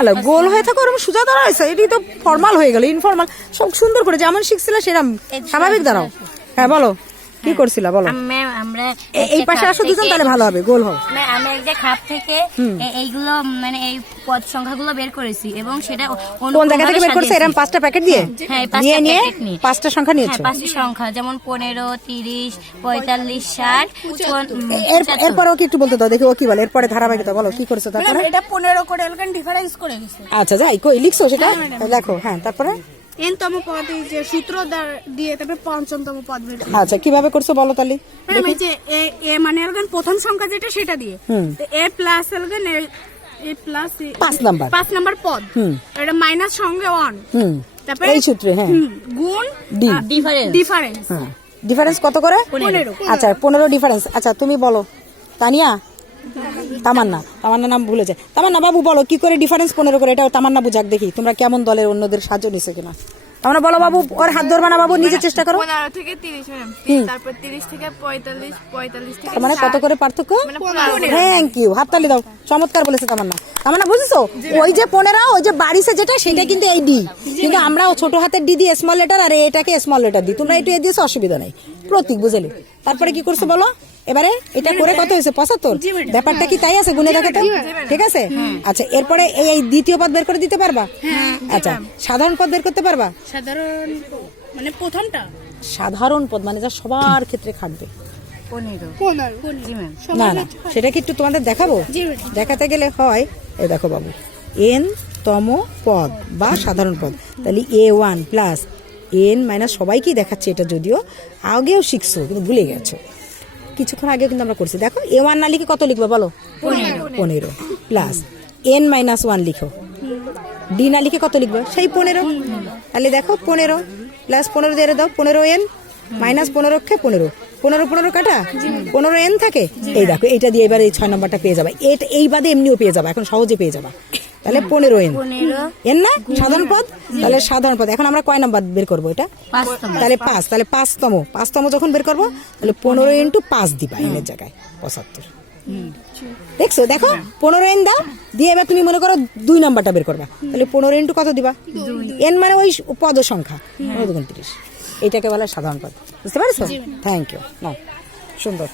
আলো গোল হয়ে থাকো ওরকম সোজা দাঁড়াইছে, এটি তো ফর্মাল হয়ে গেল, ইনফর্মাল। সব সুন্দর করে যেমন শিখছিলে সেরকম স্বাভাবিক দাঁড়াও। হ্যাঁ বলো কি করছিলা বলো। ম্যাম আমরা এই পাশে আসো দুজন, তাহলে ভালো হবে, গোল হও। ম্যাম আমি একটা খাপ থেকে এইগুলো মানে এই পদ সংখ্যাগুলো বের করেছি এবং সেটা কোন জায়গা থেকে বের করছো? এরকম 5টা প্যাকেট দিয়ে নিয়ে নিয়ে 5টা সংখ্যা নিয়েছো। 5টি সংখ্যা যেমন 15, 30, 45, 60। এরপরে ওকে একটু বলতে দাও, দেখি ও কি বলে। এরপরে ধারাবাহিকতা বলো কি করেছো তারপরে। এটা 15 করে এলকান ডিফারেন্স করে গেছে। আচ্ছা যাই কই লিখছো সেটা দেখো। হ্যাঁ তারপরে এনতম পদ এই যে সূত্র দিয়ে তারপরে পঞ্চমতম পদ বের করি। আচ্ছা কিভাবে করছো বলো তাহলে। ম্যাম এই যে এ মানে এলকান প্রথম সংখ্যা যেটা সেটা দিয়ে তো এ প্লাস এলকান এ প্লাস 5 নাম্বার পদ, এটা মাইনাস সঙ্গে 1, তারপরে এই সূত্রে হ্যাঁ গুণ ডি ডিফারেন্স। হ্যাঁ ডিফারেন্স কত করে? 15। আচ্ছা 15 ডিফারেন্স। আচ্ছা তুমি বলো তানিয়া। তামান্না নাম ভুলে যায়। তামান্না বাবু বলো কি করে ডিফারেন্স 15 করে। এটা তামান্না বুঝাক দেখি তোমরা কেমন দলের অন্যদের সাহায্য নিছো কিনা। তোমরা বলো বাবু, ওর হাত ধরবা না বাবু, নিজে চেষ্টা করো। 15 থেকে 30 তারপর 30 থেকে 45, 45 থেকে তার মানে কত করে পার্থক্য? থ্যাংক ইউ, হাততালি দাও। চমৎকার বলেছে তামান্না বুঝেছো? ওই যে 15 ওই যে বাড়িছে যেটা সেটা কিন্তু এই ডি, কিন্তু আমরা ছোট হাতের ডি দিয়ে স্মল লেটার আর এটাকে স্মল লেটার দিই। তোমরা একটু এ দিয়েছো, অসুবিধা নাই, প্রতীক বুঝলে। তারপরে কি করছো বলো এবারে। এটা করে কত হয়েছে? 75। ব্যাপারটা কি তাই আছে? গুনে দেখো তো, ঠিক আছে। আচ্ছা এরপরে এই দ্বিতীয় পদ বের করে দিতে পারবা? আচ্ছা সাধারণ পদ বের করতে পারবা? সাধারণ মানে প্রথমটা সাধারণ পদ মানে যা সবার ক্ষেত্রে খাটবে। 15 না না সেটা কি একটু তোমাদের দেখাবো? দেখাতে গেলে হয় এই দেখো বাবু, এন তম পদ বা সাধারণ পদ, তাহলে A1 প্লাস এন মাইনাস, সবাইকেই দেখাচ্ছে এটা, যদিও আগেও শিখছো কিন্তু ভুলে গেছো, কিছুক্ষণ আগেও কিন্তু আমরা করছি। দেখো A1 না লিখে কত লিখবে বলো? 15 প্লাস এন মাইনাস 1 লিখো। ডি না লিখে কত লিখবে? সেই 15। তাহলে দেখো 15 প্লাস 15 দিয়ে দাও 15n মাইনাস 15 কে 15 কাটা 15n থাকে। এই দেখো এইটা দিয়ে এবার এই 6 নম্বরটা পেয়ে যাবে। এই বাদে এমনিও পেয়ে যাবে, এখন সহজে পেয়ে যাবা। তাহলে 15n এন না সাধারণ পদ, তাহলে সাধারণ পদ। এখন আমরা কয় নাম্বার বের করবো এটা? তাহলে 5, তাহলে 5তম যখন বের করবো তাহলে 15 × 5 দিবা এনের জায়গায় 75। দেখছো দেখো 15n দাও দিয়ে এবার তুমি মনে করো 2 নাম্বারটা বের করবা, তাহলে 15 × কত দিবা? এন মানে ওই পদ সংখ্যা 29। এটাকে বলে সাধারণ পদ, বুঝতে পারছো? Thank you. নাও সুন্দর।